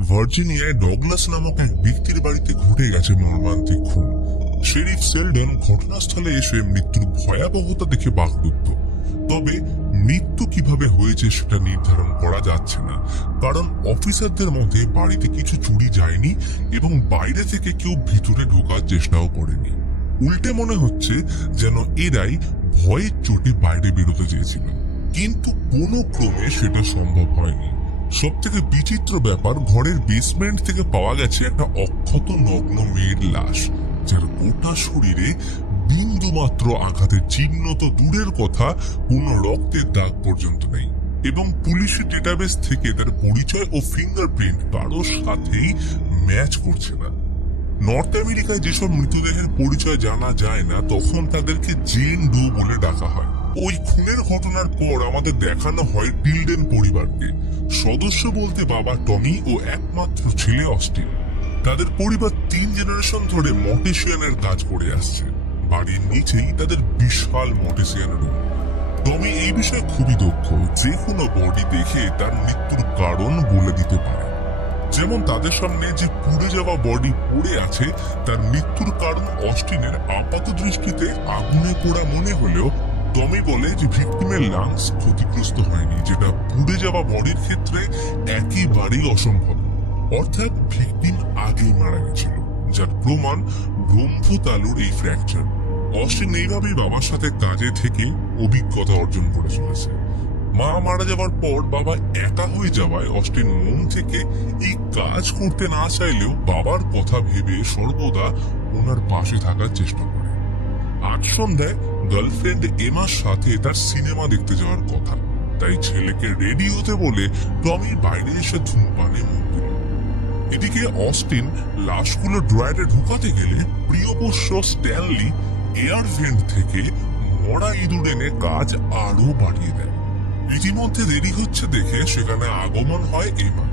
ভার্জিনিয়ায় Douglas নামক এক ব্যক্তির বাড়িতে ঘটে গেছে মর্মান্তিক খুন। শেরিফ সেলডন ঘটনাস্থলে এসে মৃত্যুর ভয়াবহতা দেখে বাকরুদ্ধ। তবে মৃত্যু কিভাবে হয়েছে সেটা নির্ধারণ করা যাচ্ছে না, কারণ অফিসারদের মধ্যে বাড়িতে কিছু চুরি যায়নি এবং বাইরে থেকে কেউ ভিতরে ঢোকার চেষ্টাও করেনি। উল্টে মনে হচ্ছে যেন এরাই ভয়ের চোটে বাইরে বেরোতে চেয়েছিল, কিন্তু কোনো ক্রমে সেটা সম্ভব হয়নি। সব থেকে বিচিত্র ব্যাপার, ঘরের বেসমেন্ট থেকে পাওয়া গেছে একটা অক্ষত নগ্ন মেয়ের লাশ, যার গোটা শরীরে বিন্দু মাত্র আঘাতের চিহ্ন তো দূরের কথা, কোনো রক্তের দাগ পর্যন্ত নেই। এবং পুলিশি ডেটাবেস থেকে তার পরিচয় ও ফিঙ্গারপ্রিন্ট কারোর সাথেই ম্যাচ করছে না। নর্থ আমেরিকায় যেসব মৃতদেহের পরিচয় জানা যায় না, তখন তাদেরকে জেন ডো বলে ডাকা হয়। ওই খুনের ঘটনার পর আমাদের দেখানো হয় টিলডেন পরিবারকে। সদস্য বলতে বাবা টমি ও একমাত্র ছেলে অস্টিন। তাদের পরিবার 3 জেনারেশন ধরে মর্টিসিয়ানের কাজ করে আসছে। বাড়ির নিচেই তাদের বিশাল মর্টিসিয়ান রুম। টমি এই বিষয়ে খুবই দক্ষ, যে কোনো বডি দেখে তার মৃত্যুর কারণ বলে দিতে পারে। যেমন তাদের সামনে যে পুড়ে যাওয়া বডি পড়ে আছে, তার মৃত্যুর কারণ অস্টিনের আপাত দৃষ্টিতে আগুনে পোড়া মনে হলেও টমি বলে যে ভিকটিমের লাংস ক্ষতিগ্রস্ত হয়নি, যেটা পুড়ে যাওয়া বডির ক্ষেত্রে একেবারেই অসম্ভব। অর্থাৎ ভিকটিম আগেই মারা গেছিল, যার প্রমাণ ব্রহ্মতালুর এই ফ্র্যাকচার। অস্টিন এইভাবেই বাবার সাথে কাজে থেকে অভিজ্ঞতা অর্জন করে চলেছে। মা মারা যাবার পর বাবা একা হয়ে যাওয়ায় অস্টিন মন থেকে এই কাজ করতে না চাইলেও বাবার কথা ভেবে সর্বদা ওনার পাশে থাকার চেষ্টা করে। আজ সন্ধ্যায় গার্লফ্রেন্ড এমার সাথে তার সিনেমা দেখতে যাওয়ার কথা, তাই ছেলেকে রেডি হতে বলে টমি বাইরে এসে ধূমপানে মন দিল। এদিকে অস্টিন লাশগুলো ড্রয়ারে ঢুকাতে গেলে প্রিয় পোষ্য স্ট্যানলি এয়ার ভেন্ট থেকে মরা ইঁদুর এনে কাজ আরো বাড়িয়ে দেয়। ইতিমধ্যে দেরি হচ্ছে দেখে সেখানে আগমন হয় এমা।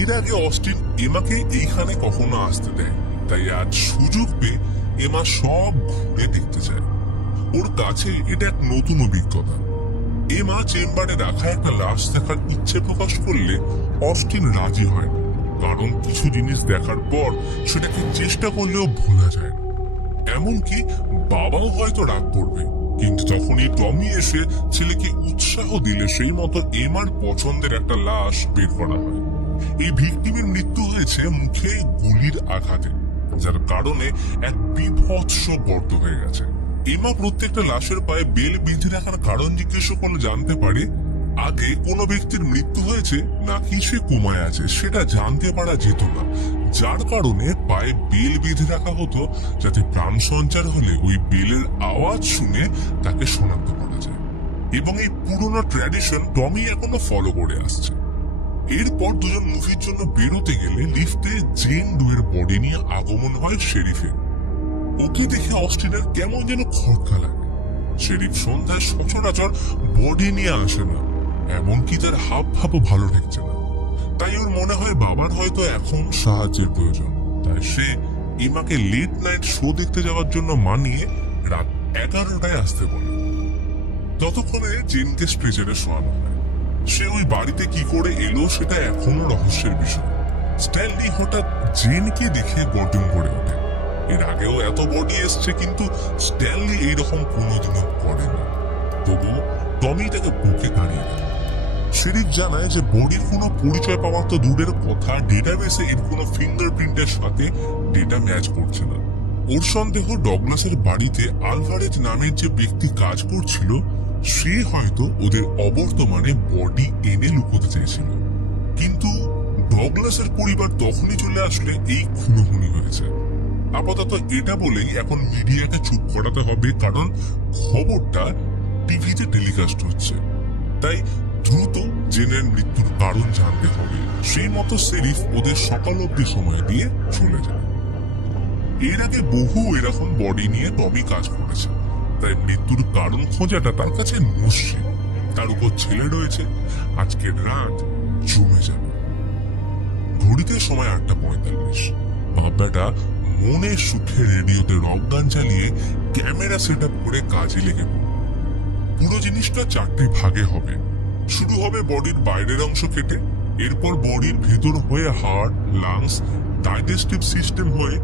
এর আগে অস্টিন এমাকে এইখানে কখনো আসতে দেয়, তাই আজ সুযোগ পেয়ে এমা সব ঘুরে দেখতে চায়। ওর কাছে এটা এক নতুন অভিজ্ঞতা। এমা চেম্বারে রাখা একটা লাশ দেখার ইচ্ছে প্রকাশ করলে অস্টিন রাজি হয় না, কারণ কিছু জিনিস দেখার পর সেটাকে চেষ্টা করলেও ভোলা যায় না। এমনকি বাবাও হয়তো রাগ করবে, কিন্তু তখনই টমি এসে ছেলেকে উৎসাহ দিলে সেই মতো এমার পছন্দের একটা লাশ বের করা হয়। এই ভিকটিমের মৃত্যু হয়েছে মুখে গুলির আঘাতে, যার কারণে এক বিভৎস গর্ত হয়ে গেছে। এমা প্রত্যেকটা লাশের পায়ে বেল বেঁধে রাখার কারণ জিজ্ঞেস করলে জানতে পারে আগে কোনো ব্যক্তির মৃত্যু হয়েছে নাকি সে কোমায় আছে সেটা জানতে পারা যেত না, যার কারণে পায়ে বেল বেঁধে রাখা হতো, যাতে প্রাণ সঞ্চার হলে ওই বেলের আওয়াজ শুনে তাকে শনাক্ত করা যায়। এবং এই পুরনো ট্র্যাডিশন টমি এখনো ফলো করে আসছে। এরপর দুজন মুভির জন্য বেরোতে গেলে লিফটে জেন ডোয়ের বডি নিয়ে আগমন হয় শেরিফের। ওকে দেখে অস্টিনের কেমন যেন খটকা লাগে। শেরিফ সন্ধ্যায় সচরাচর বডি নিয়ে আসে না, এমনকি তার হাব ভাবও ভালো ঠেকছে না। তাই ওর মনে হয় বাবার হয়তো এখন সাহায্যের প্রয়োজন। তাই সে ইমাকে লেট নাইট শো দেখতে যাওয়ার জন্য মানিয়ে রাত 11টায় আসতে বলে। ততক্ষণে জেনকে স্ট্রেচারে শোয়ানো হয়। সে ওই বাড়িতে কি করে এলো সেটা এখনো রহস্যের বিষয়। স্ট্যানলি হঠাৎ জেনকে দেখে গর্জন করে ওঠে। এর আগেও এত বডি এসছে, কিন্তু স্ট্যানলি এইরকম কোনোদিনও করেনি। তবু টমি তাকে বুকে দাঁড়িয়ে দেয়। শেরিফ জানায় যে বডির কোনো পরিচয় পাওয়ার তো দূরের কথা, ডেটাবেসে এর কোনো ফিঙ্গারপ্রিন্টের সাথে ডেটা ম্যাচ করছে না। ওর সন্দেহ ডগলাসের বাড়িতে আলভারেজ নামের যে ব্যক্তি কাজ করছিল, সে হয়তো ওদের অবর্তমানে বডি এনে লুকোতে চেয়েছিল। কিন্তু ডগলাসের পরিবার তখনই চলে আসলে এই খুনোখুনি হয়েছে। আপাতত এটা বলেই এখন মিডিয়াকে চুপ করাতে হবে, কারণ খবরটা টিভিতে টেলিকাস্ট হচ্ছে। তাই দ্রুত জেনের মৃত্যুর কারণ জানতে হবে। সেই মতো শেরিফ ওদের সকাল অব্দি সময় দিয়ে চলে যায়। এর আগে বহু এরকম বডি নিয়ে টমি কাজ করেছে, তাই মৃত্যুর কারণ খোঁজাটা তার কাছে মুশকিল। তার উপর ছেলে রয়েছে, আজকের রাত জমে যাবে। ঘড়িতে সময় 8:45। বাবাটা মনে সুখে রেডিওতে রক গান চালিয়ে ক্যামেরা সেট আপ করে কাজে লেগে পড়ল। পুরো জিনিসটা 4টে ভাগে হবে। শুরু হবে বডির বাইরের অংশ কেটে, এরপর বডির ভেতর হয়ে হার্ট, লাংস, ডাইজেস্টিভ সিস্টেম হয়ে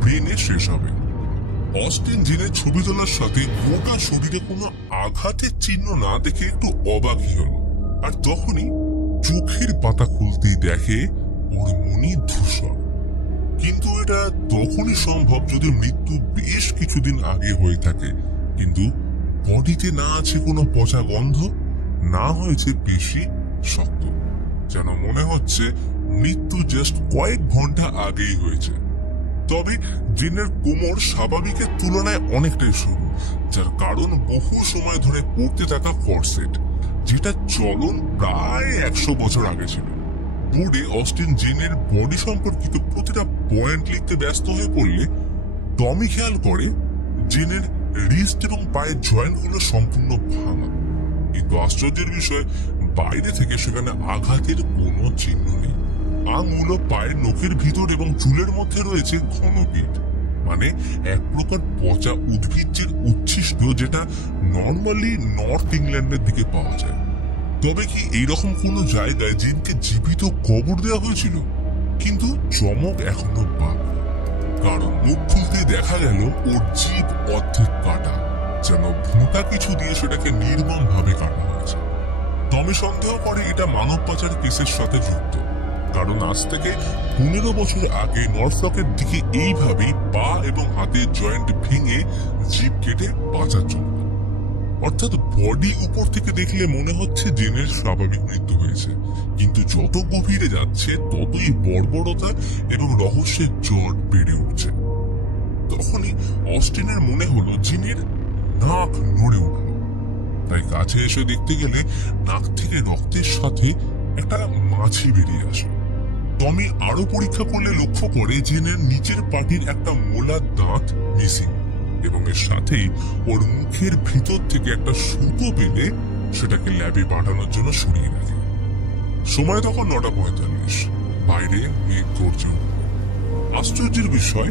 ব্রেনে শেষ হবে। অস্টিন জিনের ছবি তোলার সাথে গোটা শরীরে কোনো আঘাতের চিহ্ন না দেখে একটু অবাকই হলো। আর তখনই চোখের পাতা খুলতেই দেখে ওর মনি ধূসর। কিন্তু এটা তখনই সম্ভব যদি মৃত্যু বেশ কিছুদিন আগে হয়ে থাকে, কিন্তু বডিতে না আছে কোনো পচা গন্ধ, না হয়েছে বেশি শক্ত, যেন মনে হচ্ছে মৃত্যু জাস্ট কয়েক ঘন্টা আগেই হয়েছে। তবে জিনের কোমর স্বাভাবিকের তুলনায় অনেকটাই সরু, যার কারণ বহু সময় ধরে পড়তে থাকা কর্সেট, যেটা চলন প্রায় 100 বছর আগে ছিল। বোর্ডে অস্টিন জিনের বডি সম্পর্কিত প্রতিটা পয়েন্ট লিখতে ব্যস্ত হয়ে পড়লে টমি খেয়াল করে জিনের রিস্ট এবং পায়ের জয়েন্টগুলো সম্পূর্ণ ভাঙা। কিন্তু আশ্চর্যের বিষয়, বাইরে থেকে সেখানে আঘাতের কোনো চিহ্ন নেই। আঙুল ও পায়ের নখের ভিতর এবং চুলের মধ্যে রয়েছে ঘন পিঠ, মানে এক প্রকার পচা উদ্ভিজ্জের উচ্ছিষ্ট, যেটা নর্মালি নর্থ ইংল্যান্ডের দিকে পাওয়া যায়। তবে কি এইরকম কোনো জায়গায় জিনকে জীবিত কবর দেওয়া হয়েছিল? কিন্তু চমক এখনো বাকি, কারণ মুখ খুলতে দেখা গেল ওর জিভ অর্ধেক কাটা, যেন ভোঁতা কিছু দিয়ে সেটাকে নির্মম ভাবে কাটা হয়েছে। টমি সন্দেহ করে এটা মানব পাচার কেসের সাথে যুক্ত, কারণ আজ থেকে 15 বছর আগে নর্ফলকের দিকে এইভাবেই পা এবং হাতের জয়েন্ট ভেঙে জিভ কেটে পাচার চলত। অর্থাৎ বডি উপর থেকে দেখলে মনে হচ্ছে জেনের স্বাভাবিক মৃত্যু হয়েছে, কিন্তু যত গভীরে যাচ্ছে ততই বর্বরতা এবং রহস্যের জট বেড়ে উঠছে। তখনই অস্টিনের মনে হলো জিনের নাক নড়ে উঠল। তাই কাছে এসে দেখতে গেলে নাক থেকে রক্তের সাথে একটা মাছি বেরিয়ে আসে। টমি আরো পরীক্ষা করলে লক্ষ্য করে জিনের নিচের পাটির একটা মোলার দাঁত মিসিং, এবং এর সাথেই ওর মুখের ভিতর থেকে একটা সুতো পেলে সেটাকে ল্যাবে পাঠানোর জন্য সরিয়ে রাখে। সময় তখন 9:45। বাইরে মেঘ গর্জে উঠল। আশ্চর্যের বিষয়,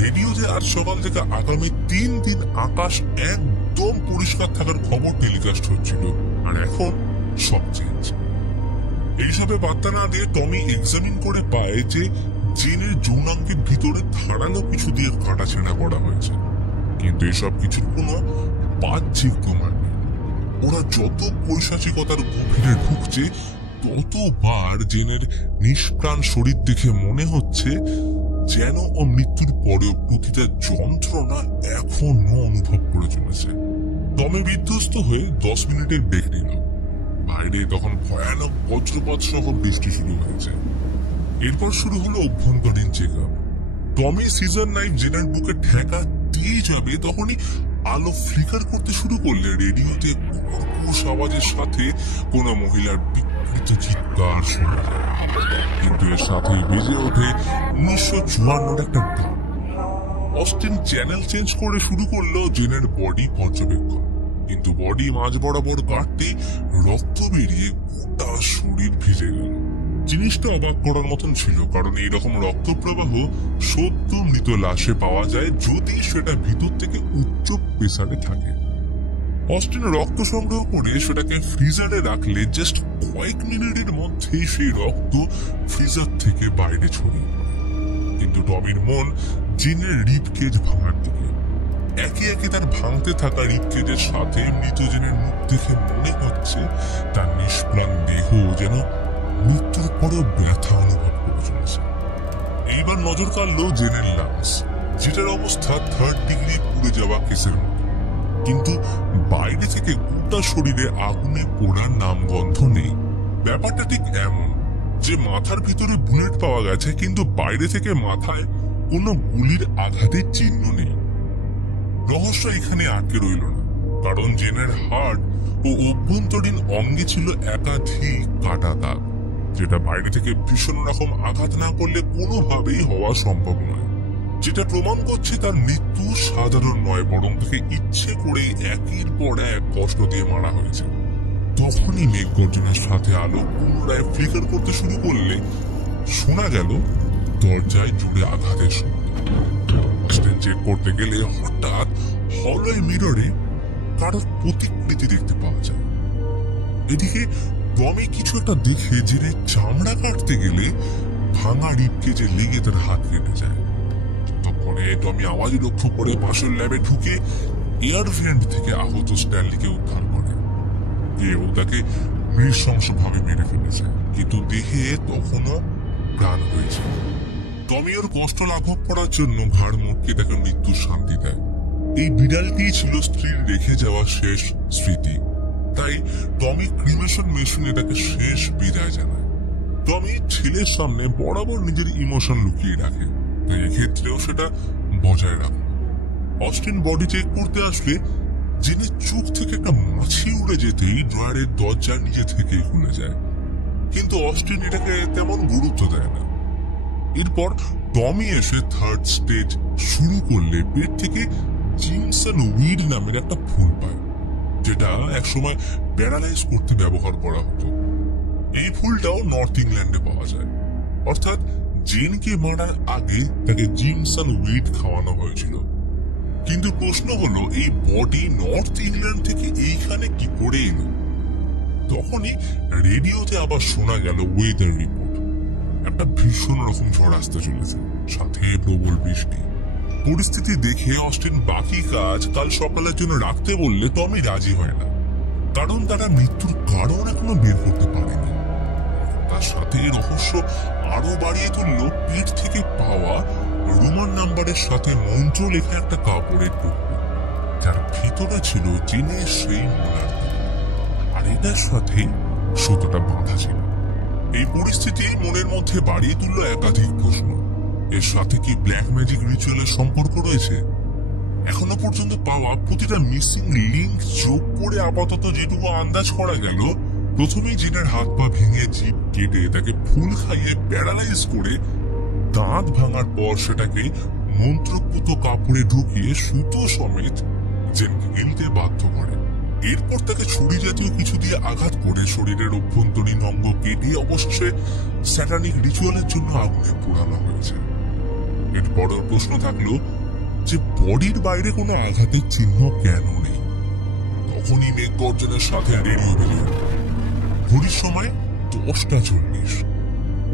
রেডিওতে আজ সকাল থেকে আগামী 3 দিন আকাশ একদম পরিষ্কার থাকার খবর টেলিকাস্ট হচ্ছিল, আর এখন সব চেঞ্জ। এইসবে বার্তা না দিয়ে টমি এক্সামিন করে পায় যে জিনের যৌনাঙ্গের ভিতরে ধারালো কিছু দিয়ে কাটা ছেঁড়া করা হয়েছে, কিন্তু এসব কিছুর কোনো বাহ্যিক প্রমাণ নেই। ওরা যত পৈশাচিকতার গভীরে ঢুকছে ততবার জেনের নিষ্প্রাণ শরীর দেখে মনে হচ্ছে যেন ও মৃত্যুর পরেও প্রতিটা যন্ত্রণা এখনো অনুভব করে চলেছে। টমি বিধ্বস্ত হয়ে 10 মিনিটের ব্রেক নিল। বাইরে তখন ভয়ানক বজ্রপাত সহ বৃষ্টি শুরু হয়েছে। এরপর শুরু হলো অভ্যন্তরীণ চেক আপ। টমি সিজার নাইফ জেনার বুকে ঠেকা দিয়ে যাবে, তখনই আলো ফ্লিকার করতে শুরু করলে রেডিওতে কর্কশ আওয়াজের সাথে কোন মহিলার বিকৃত চিৎকার শোনা যায়। কিন্তু এর সাথে বেজে ওঠে 1954 একটা গান। অস্টিন চ্যানেল চেঞ্জ করে শুরু করলো জেনের বডি পর্যবেক্ষণ, কিন্তু বডি মাঝ বরাবর কাটতে রক্ত বেরিয়ে গোটা শরীর ভিজে গেল। জিনিসটা অবাক করার মতন ছিল, কারণ এইরকম রক্ত প্রবাহ সদ্য মৃত লাশে পাওয়া যায় যদি সেটা ভিতর থেকে উচ্চ প্রেসারে থাকে। অস্টিন রক্ত সংগ্রহ করে সেটাকে ফ্রিজারে রাখলে জাস্ট কয়েক মিনিটের মধ্যেই সেই রক্ত ফ্রিজার থেকে বাইরে ছড়িয়ে পড়ে। কিন্তু টমির মন জিনের রিব কেজ ভাঙার দিকে। একে একে তার ভাঙতে থাকা রিব কেজের সাথে মৃত জিনের মুখ দেখে মনে হচ্ছে তার নিষ্প্রাণ দেহ যেন মৃত্যুর পরেও ব্যথা অনুভব করে চলেছে। এইবার নজর কাড়লো জেনের লাংস, যেটার অবস্থা 3rd ডিগ্রি পুড়ে যাওয়া কেসের মতো, কিন্তু বাইরে থেকে গোটা শরীরে আগুনে পোড়ার নামগন্ধ নেই। ব্যাপারটা ঠিক এমন যে মাথার ভিতরে বুলেট পাওয়া গেছে, কিন্তু বাইরে থেকে মাথায় কোনো গুলির আঘাতের চিহ্ন নেই। রহস্য এখানে আটকে রইল না, কারণ জেনের হার্ট ও অভ্যন্তরীণ অঙ্গে ছিল একাধিক কাটা দাগ, যেটা বাইরে থেকে ভীষণ রকম আঘাত না করলে কোনোভাবেই হওয়া সম্ভব নয়, যেটা প্রমাণ করছে তার মৃত্যু সাধারণ নয়, বরং তাকে ইচ্ছে করে একের পর এক কষ্ট দিয়ে মারা হয়েছে। তখনই মেঘ গর্জনের সাথে আলো পুনরায় ফ্লিকার করতে শুরু করলে শোনা গেল দরজায় জুড়ে আঘাতের শব্দ। চেক করতে গেলে হঠাৎ হলওয়ে মিররে কারোর প্রতিকৃতি দেখতে পাওয়া যায়। এদিকে টমি কিছু একটা দেখে জেনে চামড়া কাটতে গেলে ভাঙা রিপকে যে লেগে তার হাত কেটে যায়। ততক্ষণে টমি আওয়াজ লক্ষ্য করে পাশের ল্যাবে ঢুকে এয়ার ভেন্ট থেকে আহত স্ট্যানলিকে উদ্ধার করে। কেউ তাকে নৃশংসভাবে মেরে ফেলেছে, কিন্তু দেহে তখনও প্রাণ হয়েছে। টমি ওর কষ্ট লাঘব করার জন্য ঘাড় মুটকে তাকে মৃত্যুর শান্তি দেয়। এই বিড়ালটি ছিল স্ত্রীর রেখে যাওয়া শেষ স্মৃতি, তাই টমি ক্রিমেশন মেশিনে তাকে শেষ বিদায় জানায়। টমি ছেলের সামনে বরাবর নিজের ইমোশন লুকিয়ে রাখে, তাই এক্ষেত্রেও সেটা বজায় রাখে। অস্টিন বডি চেক করতে আসলে জেনের চোখ থেকে একটা মাছি উড়ে যেতেই ড্রয়ারের দরজা নিজে থেকেই খুলে যায়, কিন্তু অস্টিন এটাকে তেমন গুরুত্ব দেয় না। এরপর টমি এসে থার্ড স্টেজ শুরু করলে পেট থেকে জিমসন উইড নামের একটা ফুল পায়, যেটা একসময় প্যারালাইজ করতে ব্যবহার করা হতো। এই ফুলটাও নর্থ ইংল্যান্ডে পাওয়া যায়, অর্থাৎ জেনকে মারার আগে তাকে জিমসন উইড খাওয়ানো হয়েছিল। কিন্তু প্রশ্ন হলো, এই বডি নর্থ ইংল্যান্ড থেকে এইখানে কি করে এলো? তখনই রেডিওতে আবার শোনা গেল ওয়েদার রিপোর্ট। একটা ভীষণ রকম ঝড় আসতে চলেছে, সাথে প্রবল বৃষ্টি। পরিস্থিতি দেখে অস্টিন বাকি কাজ কাল সকালের জন্য রাখতে বললে টমি রাজি হয় না, কারণ তারা মৃত্যুর কারণ এখনো বের করতে পারেনি। তার সাথে রহস্য আরো বাড়িয়ে তুলল পিঠ থেকে পাওয়া রোমান নাম্বারের সাথে মন্ত্র লেখা একটা কাপড়ের টুকরো, যার ভিতরে ছিল জিনের সেই মোনার, আর এটার সাথে সুতোটা বাঁধা ছিল। এই পরিস্থিতি মনের মধ্যে বাড়িয়ে তুলল একাধিক প্রশ্ন। এর সাথে কি ব্ল্যাক ম্যাজিক রিচুয়ালের সম্পর্ক রয়েছে? এখনো পর্যন্ত পাওয়া প্রতিটা মিসিং লিঙ্ক যোগ করে আপাতত যেটুকু আন্দাজ করা গেল, প্রথমেই জিনের হাত পা ভেঙে জিভ কেটে তাকে ফুল খাইয়ে প্যারালাইজ করে দাঁত ভাঙার পর সেটাকে মন্ত্রপুত কাপড়ে ঢুকিয়ে সুতো সমেত জেনকে গিলতে বাধ্য করে। এরপর তাকে ছুরি জাতীয় কিছু দিয়ে আঘাত করে শরীরের অভ্যন্তরীণ অঙ্গ কেটে অবশেষে স্যাটানিক রিচুয়ালের জন্য আগুনে পোড়ানো হয়েছে। এরপর প্রশ্ন থাকলো যে বডির বাইরে কোনো আঘাতের চিহ্ন কেন নেই? তখনই মেঘ গর্জনের সাথে রেডিও বেরিয়ে ঘড়ির সময় 10:40।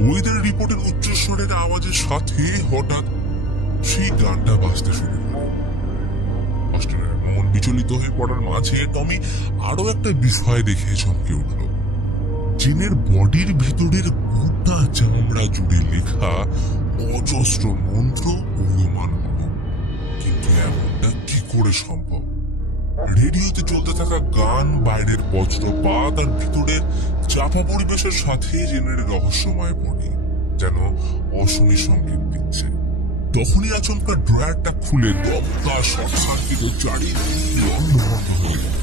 ওয়েদার রিপোর্টের উচ্চস্বরের আওয়াজের সাথে হঠাৎ সেই গানটা বাজতে শুরু করে। অস্ট্রেলিয়ার মন বিচলিত হয়ে পড়ার মাঝে টমি আরো একটা বিষয় দেখে চমকে উঠল। জিনের বডির ভিতরের গোটা চামড়া জুড়ে লেখা অজস্র মন্ত্র ও রোমান নাম। কিন্তু এমনটা কি করে সম্ভব? রেডিওতে চলতে থাকা গান, বাইরের বজ্রপাত আর ভিতরের চাপা পরিবেশের সাথে জেনের রহস্যময় বডি যেন অশনি সংকেত দিচ্ছে। তখনই আচমকা ড্রয়ারটা খুলে দমকা শর্ট সার্কিটে চারিদিকে লন্ডভন্ড হয়ে গেল।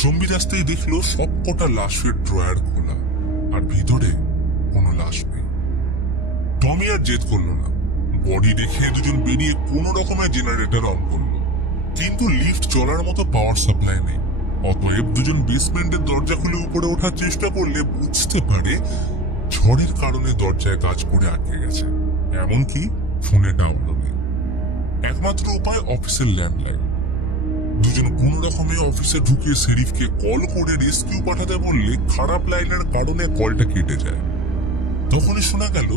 সম্বিত আসতেই দেখলো সবকটা লাশের ড্রয়ার খোলা, আর ভিতরে কোনো লাশ নেই। টমি আর জেদ করলো না, বডি দেখে দুজন বেরিয়ে কোনো রকমের জেনারেটর অন করলো, কিন্তু লিফট চলার মতো পাওয়ার সাপ্লাই নেই। অতএব দুজন বেসমেন্টের দরজা খুলে উপরে ওঠার চেষ্টা করলে বুঝতে পারে ঝড়ের কারণে দরজায় কাজ পড়ে আটকে গেছে, এমনকি ফোনে টাওয়ারও নেই। একমাত্র উপায় অফিসের ল্যান্ডলাইন। দুজন কোন রকমে অফিসে ঢুকে শেরিফকে কল করে রেস্কিউ পাঠাতে বললে খারাপ লাইনের কারণে কলটা কেটে যায়। তখনই শোনা গেল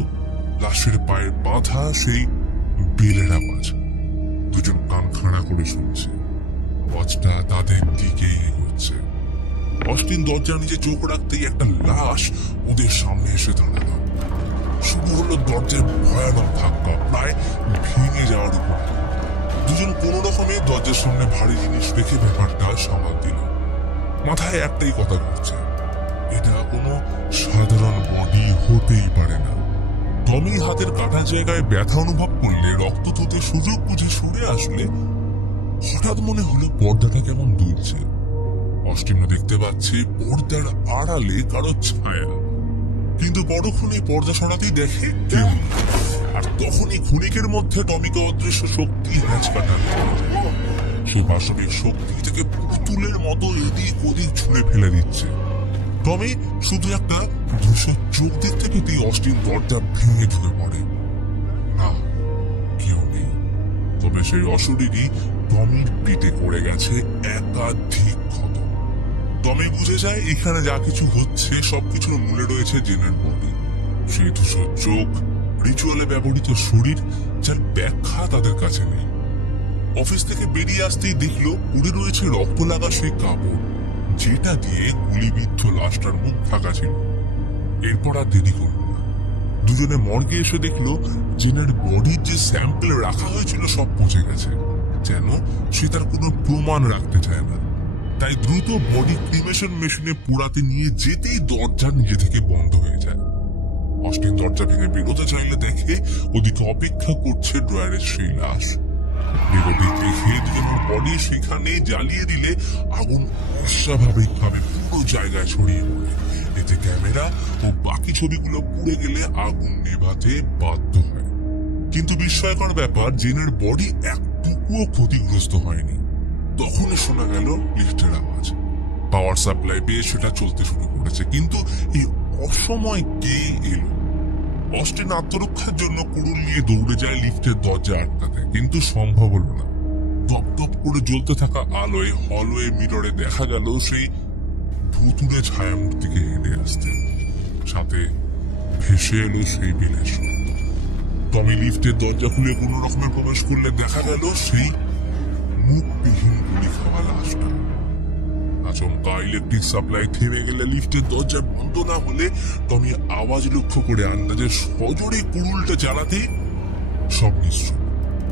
লাশের পায়ের বাঁধা সেই বেলের আওয়াজ। দুজন কান খাড়া করে শুনছে, আওয়াজটা তাদের দিকে এগোচ্ছে। অস্টিন দরজা নিচে চোখ রাখতেই একটা লাশ ওদের সামনে এসে দাঁড়ালো। শুরু হলো দরজার ভয়ানক ধাক্কা, প্রায় ভেঙে যাওয়ার উপর। দুজন কোন রকমে দরজার সামনে ভারী জিনিস রেখে ব্যাপারটা সামাল দিল। মাথায় একটাই কথা ঘুরছে, এটা কোনো সাধারণ বডি হতেই পারে না। টমি হাতের কাটা জায়গায় ব্যথা অনুভব করলে রক্ত থতে সুযোগ বুঝে সরে আসলে হঠাৎ মনে হলো পর্দাটা কেমন দুলছে। অস্টিনও দেখতে পাচ্ছে পর্দার আড়ালে কারো ছায়া, কিন্তু পরক্ষণে পর্দা সরাতেই দেখে কেউ, আর তখনই ক্ষণিকের মধ্যে টমিকে অদৃশ্য শক্তি হ্যাচ কাটাল। সেই পাশবিক শক্তি থেকে পুতুলের মতো এদিক ওদিক ছুঁড়ে ফেলে দিচ্ছে। টমি শুধু একটা ধূসর চোখ দেখতে পেতেই অস্টিন দরজা ভেঙে ঢুকে পড়ে। না, কেউ নেই। তবে সেই অশরীরই টমির পিঠে করে গেছে একাধিক ক্ষত। টমি বুঝে যায় এখানে যা কিছু হচ্ছে সবকিছুর মূলে রয়েছে জেনের বডি। সেই ধূসর চোখ, রিচুয়ালে ব্যবহৃত শরীর, যার ব্যাখ্যা তাদের কাছে নেই। অফিস থেকে বেরিয়ে আসতেই দেখলো উড়ে রয়েছে রক্ত লাগা সেই কাপড়, যেটা দিয়ে গুলিবিদ্ধ লাশটার মুখ ঢাকা ছিল। এরপর আর দেরি করল না, দুজনে মর্গে এসে দেখলো জেনের বডির যে স্যাম্পল রাখা হয়েছিল সব পচে গেছে, যেন সে তার কোনো প্রমাণ রাখতে চায় না। তাই দ্রুত বডি ক্রিমেশন মেশিনে পোড়াতে নিয়ে যেতেই দরজা নিজে থেকে বন্ধ হয়ে যায়। অস্টিন দরজা ভেঙে বেরোতে চাইলে দেখে ওদিকে অপেক্ষা করছে ড্রয়ারের সেই লাশ। বেরোতে দেখে দুজনের বডি সেখানে জ্বালিয়ে দিলে আগুন অস্বাভাবিকভাবে পুরো জায়গায় ছড়িয়ে পড়ে। এতে ক্যামেরা ও বাকি ছবিগুলো পুড়ে গেলে আগুন নেভাতে বাধ্য হয়। কিন্তু বিস্ময়কর ব্যাপার, জেনের বডি একটুকুও ক্ষতিগ্রস্ত হয়নি। তখনই শোনা গেল লিফটের আওয়াজ। পাওয়ার সাপ্লাই পেয়ে সেটা চলতে শুরু করেছে, কিন্তু এই অসময় কে এলো? অস্টিন আত্মরক্ষার জন্য কুড়ুল নিয়ে দৌড়ে যায় লিফটের দরজা আটকাতে, কিন্তু সম্ভব হলো না। টপ টপ করে জ্বলতে থাকা আলোয় হলওয়ে মিররে দেখা গেল সেই ভুতুড়ে ছায়ামূর্তিকে হেঁটে আসতে, সাথে ভেসে এলো সেই বিলের শব্দ। টমি লিফটের দরজা খুলে কোনো রকমে প্রবেশ করলে দেখা গেল সেই মুখবিহীন গুলি খাওয়া লাশটা। আচমকা ইলেকট্রিক সাপ্লাই থেমে গেলে লিফটের দরজা বন্ধ না হলে টমি আওয়াজ লক্ষ্য করে আন্দাজে সজোরে কুড়ুলটা চালাতেই সব নিশ্চয়।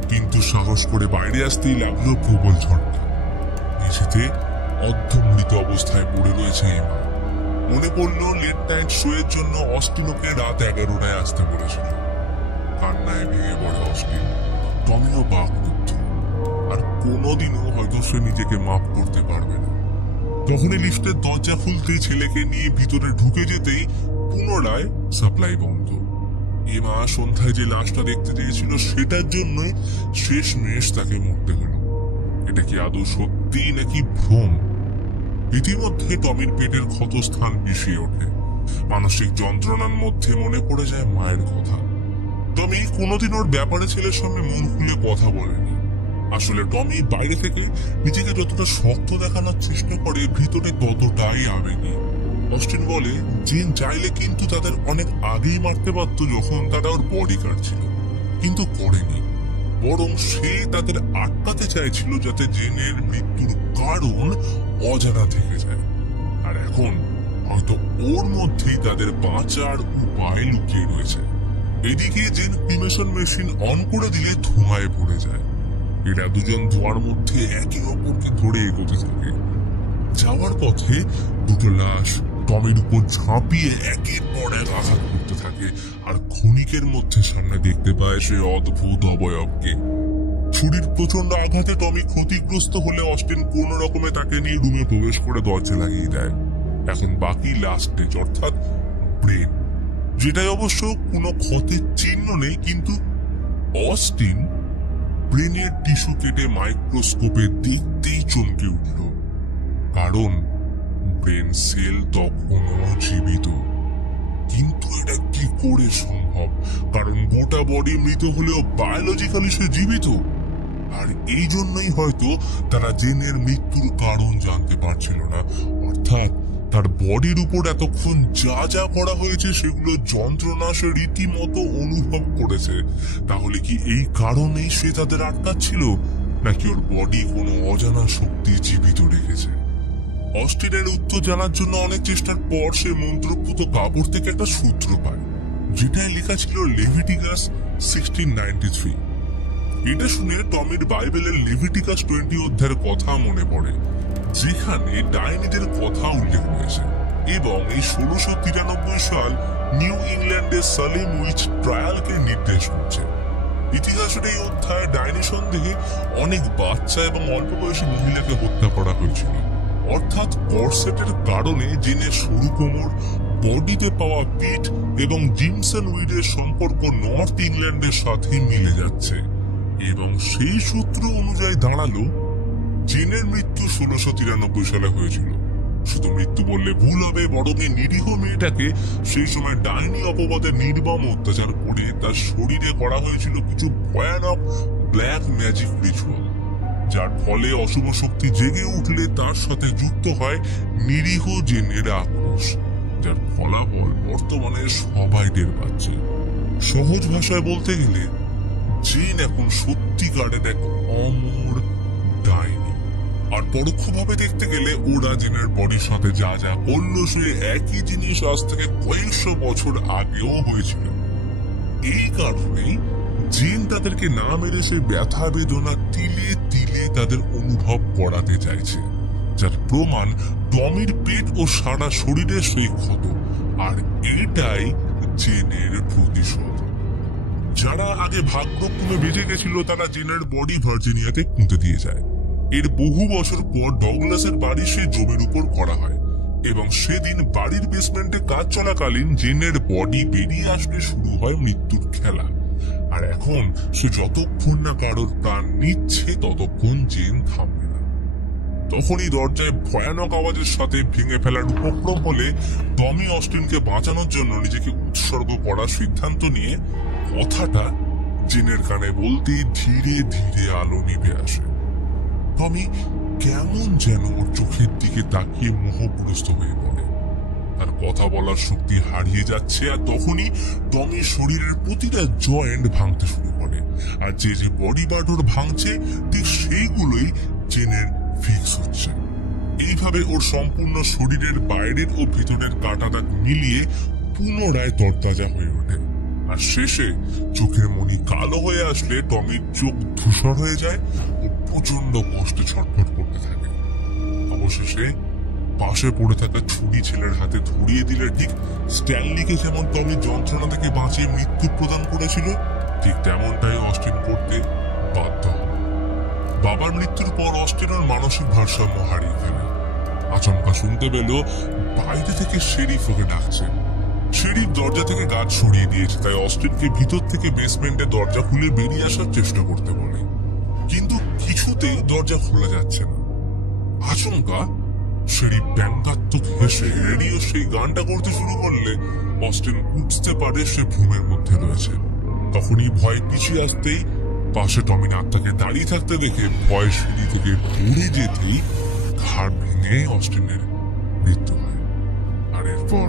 কিন্তু সাহস করে বাইরে আসতেই লাগলো প্রবল ঝড়টা। মেঝেতে অর্ধমৃত অবস্থায় পড়ে রয়েছে এমা। মনে পড়লো লেট নাইট শো এর জন্য অস্টিনকে রাত 11টায় আসতে বলেছিল। কান্নায় ভেঙে পড়ে অস্টিন। টমিও বাকরুদ্ধ, আর কোনোদিনও হয়তো সে নিজেকে মাফ করতে পারবে না। তখনই লিফটের দরজা খুলতেই ছেলেকে নিয়ে ভিতরে ঢুকে যেতেই পুনরায় সাপ্লাই বন্ধ। এমা সন্ধ্যায় যে লাশটা দেখতে চেয়েছিল সেটার জন্যই শেষমেশ তাকে মরতে হলো। এটা কি আদৌ সত্যি নাকি ভ্রম? ইতিমধ্যে টমির পেটের ক্ষতস্থান বিষিয়ে ওঠে। মানসিক যন্ত্রণার মধ্যে মনে পড়ে যায় মায়ের কথা। টমি কোনোদিন ওর ব্যাপারে ছেলের সামনে মন খুলে কথা বলেনি। আসলে টমি বাইরে থেকে নিজেকে যতটা শক্ত দেখানোর চেষ্টা করে, ভিতরে ততটাই আবেগী। অস্টিন বলে জেন চাইলে কিন্তু তাদের অনেক আগেই মারতে পারত যখন তারা ওর বডি কাটছিল, কিন্তু করেনি। বরং সে তাদের আটকাতে চাইছিল যাতে জেনের মৃত্যুর কারণ অজানা থেকে যায়। আর এখন হয়তো ওর মধ্যেই তাদের বাঁচার উপায় লুকিয়ে রয়েছে। এদিকে জেন ক্রিমেশন মেশিন অন করে দিলে ধোঁয়ায় ভরে যায়। এরা দুজন ধোঁয়ার মধ্যে একে অপরকে ধরে এগোতে থাকে। যাওয়ার পথে দুটো লাশ টমির উপর ঝাঁপিয়ে একের পর এক আঘাত করতে থাকে, আর ক্ষণিকের মধ্যে সামনে দেখতে পায় সে অদ্ভুত অবয়বকে। ছুরির প্রচন্ড আঘাতে টমি ক্ষতিগ্রস্ত হলে অস্টিন কোন রকমে তাকে নিয়ে রুমে প্রবেশ করে দরজা লাগিয়ে দেয়। এখন বাকি লাস্ট স্টেজ, অর্থাৎ ব্রেন, যেটাই অবশ্য কোনো ক্ষতের চিহ্ন নেই, কিন্তু অস্টিন ব্রেনের টিস্যু কেটে মাইক্রোস্কোপে দেখতেই চমকে উঠল, কারণ ব্রেন সেল তখনও জীবিত। কিন্তু এটা কি করে সম্ভব? কারণ গোটা বডি মৃত হলেও বায়োলজিক্যালি সে জীবিত। আর এই জন্যই হয়তো তারা জেনের মৃত্যুর কারণ জানতে পারছিল না, অর্থাৎ তার বডির উপর এতক্ষণ যা যা করা হয়েছে সেগুলো যন্ত্রণা সে রীতিমতো অনুভব করেছে। তাহলে কি এই কারণেই সে তাদের আটকাচ্ছিল, নাকি ওর বডি কোনো অজানা শক্তি জীবিত রেখেছে? অস্টিনের উত্তর জানার জন্য অনেক চেষ্টার পর সে মন্ত্রপুত কাপড় থেকে একটা সূত্র পায়, যেটায় লেখা ছিল লেভিটিকাস 16:93। এটা শুনে টমির বাইবেলের লেভিটিকাস 20 অধ্যায়ের কথা মনে পড়ে, যেখানে ডাইনিদের কথা উল্লেখ রয়েছে। এবং এই 1693 সাল নিউ ইংল্যান্ডের সালিম উইচ ট্রায়ালকে নির্দেশ করছে। ইতিহাসের এই অধ্যায়ে ডাইনি সন্দেহে অনেক বাচ্চা এবং অল্প বয়সী মহিলাকে হত্যা করা হয়েছিল, অর্থাৎ কর্সেটের কারণে জেনের সরু কোমর, বডিতে পাওয়া পিঠ এবং জিমসন উইডের সম্পর্ক নর্থ ইংল্যান্ডের সাথে মিলে যাচ্ছে। এবং সেই সূত্র অনুযায়ী দাঁড়ালো জেনের মৃত্যু 1693 সালে হয়েছিল। শুধু মৃত্যু বললে ভুল হবে, বরং এই নিরীহ মেয়েটাকে সেই সময় ডাইনি অপবাদে নির্মম অত্যাচার করে তার শরীরে করা হয়েছিল কিছু ভয়ানক ব্ল্যাক ম্যাজিক রিচুয়াল, যার ফলে অশুভ শক্তি জেগে উঠলে তার সাথে যুক্ত হয় নিরীহ জেনের আক্রোশ, যার ফলাফল বর্তমানে সবাই টের পাচ্ছে। সহজ ভাষায় বলতে গেলে জেন এখন সত্যিকারের এক অমর ডাইনি। আর পরোক্ষভাবে দেখতে গেলে ওরা জেনের বডির সাথে যা যা করলো সে একই জিনিস আজ থেকে কয়েকশো বছর আগেও হয়েছিল। এই কারণেই জেন তাদেরকে না মেরে সে ব্যথা বেদনা তিলে তিলে তাদের অনুভব করাতে চাইছে, যার প্রমাণ টমির পেট ও সারা শরীরের সেই ক্ষত। আর এটাই জেনের প্রতিশোধ। যারা আগে ভাগ্যক্রমে বেঁচে গেছিল তারা জেনের বডি ভার্জিনিয়াতে পুঁতে দিয়ে যায়। এর বহু বছর পর ডগলাসের বাড়ি সে জমির উপর করা হয় এবং সেদিন বাড়ির বেসমেন্টে কাজ চলাকালীন জেনের বডি বেরিয়ে আসলে শুরু হয় মৃত্যুর খেলা। আর এখন সে যতক্ষণ না কারোর প্রাণ নিচ্ছে ততক্ষণ জেন থামবে না। তখনই দরজায় ভয়ানক আওয়াজের সাথে ভেঙে ফেলার উপক্রম হলে টমি অস্টিনকে বাঁচানোর জন্য নিজেকে উৎসর্গ করার সিদ্ধান্ত নিয়ে কথাটা জেনের কানে বলতেই ধীরে ধীরে আলো নিভে আসে। টমি কেমন যেন ওর চোখের দিকে তাকিয়ে মোহগ্রস্ত হয়ে পড়ে। তার কথা বলার শক্তি হারিয়ে যাচ্ছে আর তখনই টমির শরীরের প্রতিটা জয়েন্ট ভাঙতে শুরু করে। আর যে যে বডি পার্ট ওর ভাঙছে ঠিক সেইগুলোই জেনের ফিক্স হচ্ছে। এইভাবে ওর সম্পূর্ণ শরীরের বাইরের ও ভিতরের কাটা দাগ মিলিয়ে পুনরায় তরতাজা হয়ে ওঠে। আর শেষে চোখের মনি কালো হয়ে আসলে টমির চোখ ধূসর হয়ে যায় ও প্রচন্ড কষ্টে ছটফট করতে থাকে। অবশেষে পাশে পড়ে থাকা ছুরি ছেলের হাতে ধরিয়ে দিলে ঠিক স্ট্যানলিকে যেমন টমি যন্ত্রণা থেকে বাঁচিয়ে মৃত্যু প্রদান করেছিল ঠিক তেমনটাই অস্টিন করতে বাধ্য হয়। বাবার মৃত্যুর পর অস্টিনের মানসিক ভারসাম্য হারিয়ে ফেলে। আচমকা শুনতে পেল বাইরে থেকে শেরিফ ওকে ডাকছে। শেরিফ দরজা থেকে গাছ সরিয়ে দিয়েছে, তাই অস্টিনকে ভিতর থেকে বেসমেন্টে দরজা খুলে বেরিয়ে আসার চেষ্টা করতে বলে, কিন্তু কিছুতেই দরজা খোলা যাচ্ছে না। আচমকা শেরিফ ব্যঙ্গাত্মক হেসে রেডিও সেই গানটা করতে শুরু করলে অস্টিন বুঝতে পারে সে ঘুমের মধ্যে রয়েছে। তখনই ভয় পিছিয়ে আসতেই পাশে টমির আত্মাকে দাঁড়িয়ে থাকতে দেখে ভয় সিঁড়ি থেকে পড়ে যেতেই ঘাড় ভেঙে অস্টিনের মৃত্যু হয়। আর এরপর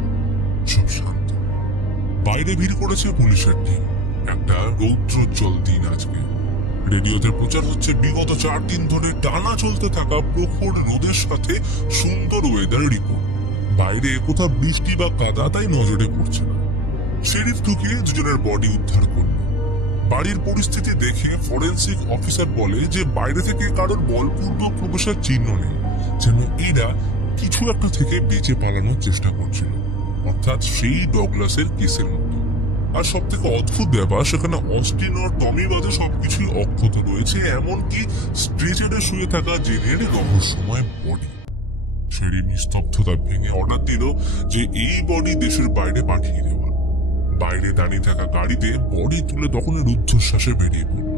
সব শান্ত। বাইরে ভিড় করেছে পুলিশের টিম। একটা রৌদ্রোজ্জ্বল দিন আজকে। রেডিওতে প্রচার হচ্ছে বিগত 4 দিন ধরে টানা চলতে থাকা প্রখর রোদের সাথে সুন্দর ওয়েদার রিপোর্ট। বাইরে কোথাও বৃষ্টি বা কাদা তাই নজরে পড়ছে না। শেরিফ ঢুকে দুজনের বডি উদ্ধার করল। বাড়ির পরিস্থিতি দেখে ফরেন্সিক অফিসার বলে যে বাইরে থেকে কারোর বলপূর্বক প্রবেশের চিহ্ন নেই, যেন এরা কিছু একটা থেকে বেঁচে পালানোর চেষ্টা করছিল, অর্থাৎ সেই ডগলাসের কেসের মতো। আর সব থেকে অদ্ভুত ব্যাপার, সেখানে অস্টিন ও টমি বাদে সবকিছুই অক্ষত রয়েছে, এমনকি স্ট্রেচারে শুয়ে থাকা জেনের রহস্যময় বডি। শেরিফ নিস্তব্ধতা ভেঙে অর্ডার দিল যে এই বডি দেশের বাইরে পাঠিয়ে দেওয়া। বাইরে দাঁড়িয়ে থাকা গাড়িতে বডি তুলে তখনই রুদ্ধশ্বাসে বেরিয়ে পড়ল।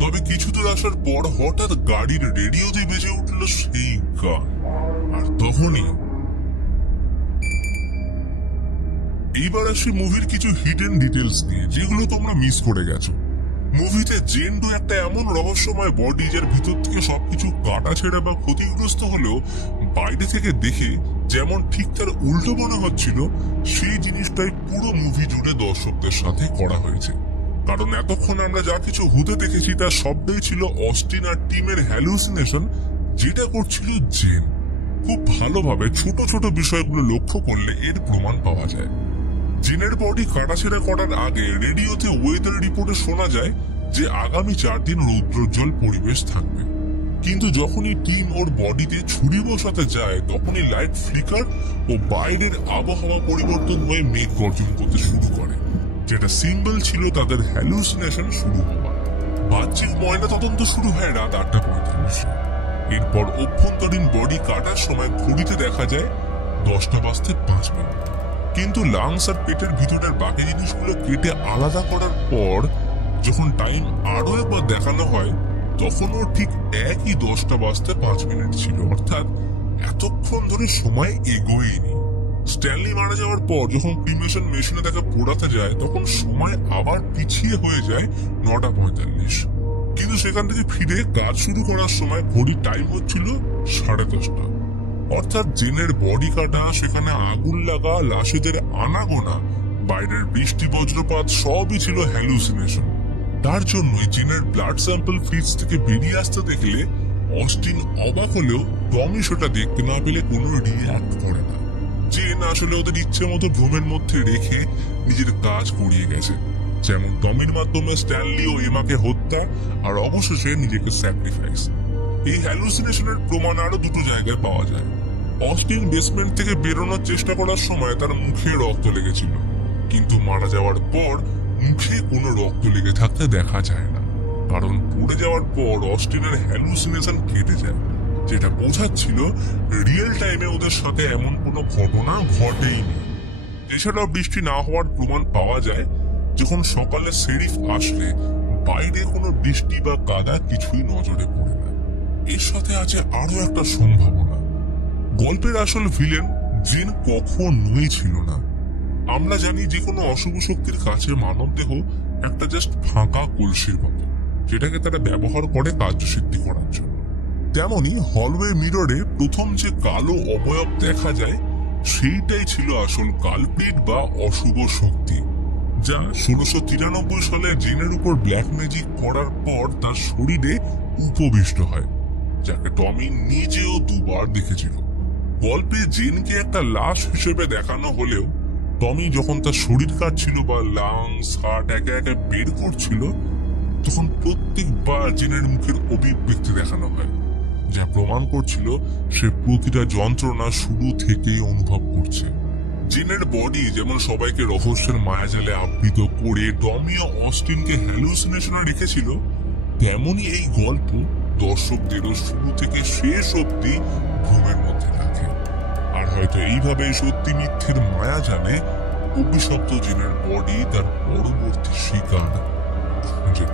তবে কিছু দূর আসার পর হঠাৎ গাড়ির রেডিওতে বেজে উঠল সেই গান। আর তখনই এইবার আসি মুভির কিছু হিডেন ডিটেলস নিয়ে, যেগুলো তোমরা মিস করে গেছো। মুভিতে জেন ডো একটা এমন রহস্যময় বডি যার ভিতর থেকে সবকিছু কাটা ছেঁড়া বা ক্ষতিগ্রস্ত হলেও বাইরে থেকে দেখে যেমন ঠিক তার উল্টো মনে হচ্ছিল, সেই জিনিসটাই পুরো মুভি জুড়ে দর্শকদের সাথে করা হয়েছে। কারণ এতক্ষণ আমরা যা কিছু হতে দেখেছি তার সবটাই ছিল অস্টিন আর টিমের হ্যালুসিনেশন, যেটা করছিল জেন। খুব ভালোভাবে ছোট ছোট বিষয়গুলো লক্ষ্য করলে এর প্রমাণ পাওয়া যায়। জেনের বডি কাটাছেঁড়া করার আগে রেডিওতে ওয়েদার রিপোর্টে শোনা যায় যে আগামী 4 দিন রৌদ্রোজ্জ্বল পরিবেশ থাকবে, কিন্তু যখনই টিম ওর বডিতে ছুরি বসাতে যায় তখনই লাইট ফ্লিকার ও বাইরের আবহাওয়া পরিবর্তন হয়ে মেঘ গর্জন করতে শুরু করে, যেটা সিম্বল ছিল তাদের হ্যালুসিনেশন শুরু হওয়া। বাহ্যিক ময়না তদন্ত শুরু হয় রাত 8:45। এরপর অভ্যন্তরীণ বডি কাটার সময় ঘড়িতে দেখা যায় 10:05। কিন্তু লাংস আর পেটের ভিতরের বাকি জিনিসগুলো কেটে আলাদা করার পর যখন টাইম আরো একবার দেখানো হয় তখনও ঠিক একই 10:05 ছিল, অর্থাৎ এতক্ষণ ধরে সময় এগোয়নি। স্ট্যানলি মারা যাওয়ার পর যখন ক্রিমেশন মেশিনে তাকে পোড়াতে যায় তখন সময় আবার পিছিয়ে হয়ে যায় 9:45। কিন্তু সেখান থেকে ফিরে কাজ শুরু করার সময় ঘড়ির টাইম হচ্ছিল 10:30। অর্থাৎ জেনের বডি কাটা, সেখানে আগুন লাগা, লাশেদের আনাগোনা, বাইরের বৃষ্টি বজ্রপাত সবই ছিল হ্যালুসিনেশন। তার জন্যই জেনের ব্লাড স্যাম্পল ফ্রিজ থেকে বেরিয়ে আসতে দেখলে অস্টিন অবাক হলেও টমি সেটা দেখতে না পেলে কোনো রিঅ্যাক্ট করে না। জেন আসলে ওদের ইচ্ছে মতো ঘুমের মধ্যে রেখে নিজের কাজ করিয়ে গেছে, যেমন টমির মাধ্যমে স্ট্যানলি ও এমাকে হত্যা আর অবশেষে নিজেকে স্যাক্রিফাইস। এই হ্যালুসিনেশনের প্রমাণ আরো দুটো জায়গায় পাওয়া যায়। অস্টিন বেসমেন্ট থেকে বেরোনোর চেষ্টা করার সময় তার মুখে রক্ত লেগেছিল, কিন্তু মারা যাওয়ার পর মুখে কোনো রক্ত লেগে থাকতে দেখা যায় না, কারণ পড়ে যাওয়ার পর অস্টিনের হ্যালুসিনেশন কেটে যায়, যেটা বোঝাচ্ছিল রিয়েল টাইমে ওদের সাথে এমন কোনো ঘটনা ঘটেইনি। এছাড়াও বৃষ্টি না হওয়ার প্রমাণ পাওয়া যায় যখন সকালে শেরিফ আসলে বাইরে কোনো বৃষ্টি বা কাদা কিছুই নজরে পড়ে না। এর সাথে আছে আরো একটা সম্ভাবনা, গল্পের আসল ভিলেন জেন কখনোই ছিল না। আমরা জানি যে কোনো অশুভ শক্তির কাছে মানবদেহ একটা জাস্ট ফাঁকা কলসির মতো, যেটাকে তারা ব্যবহার করে কার্যসিদ্ধি করার জন্য। তেমনি হলওয়ে মিররে প্রথম যে কালো অবয়ব দেখা যায় সেইটাই ছিল আসল কালপিট বা অশুভ শক্তি, যা 1693 সালে জেনের উপর ব্ল্যাক ম্যাজিক করার পর তার শরীরে উপবিষ্ট হয়, যাকে টমি নিজেও দুবার দেখেছিল। গল্পে জেনকে একটা লাশ হিসেবে দেখানো হলেও টমি যখন তার শরীর কাটছিল বা লাংস হার্ট একে একে বের করছিল, তখন প্রত্যেকবার জেনের মুখের অভিব্যক্তি দেখানো হয়, যা প্রমাণ করছিল সে প্রতিটা যন্ত্রণা শুরু থেকেই অনুভব করছে। জেনের বডি যেমন সবাইকে রহস্যের মায়াজালে আবৃত করে টমি ও অস্টিনকে হ্যালুসিনেশনে রেখেছিল, তেমনি এই গল্প দর্শকদেরও শুরু থেকে শেষ অব্দি ঘুমের মধ্যে রাখে। আর হয়তো এইভাবে সত্যি মিথ্যের মায়া জানে অভিশপ্ত জেনের বডি তার পরবর্তী শিকার খুঁজে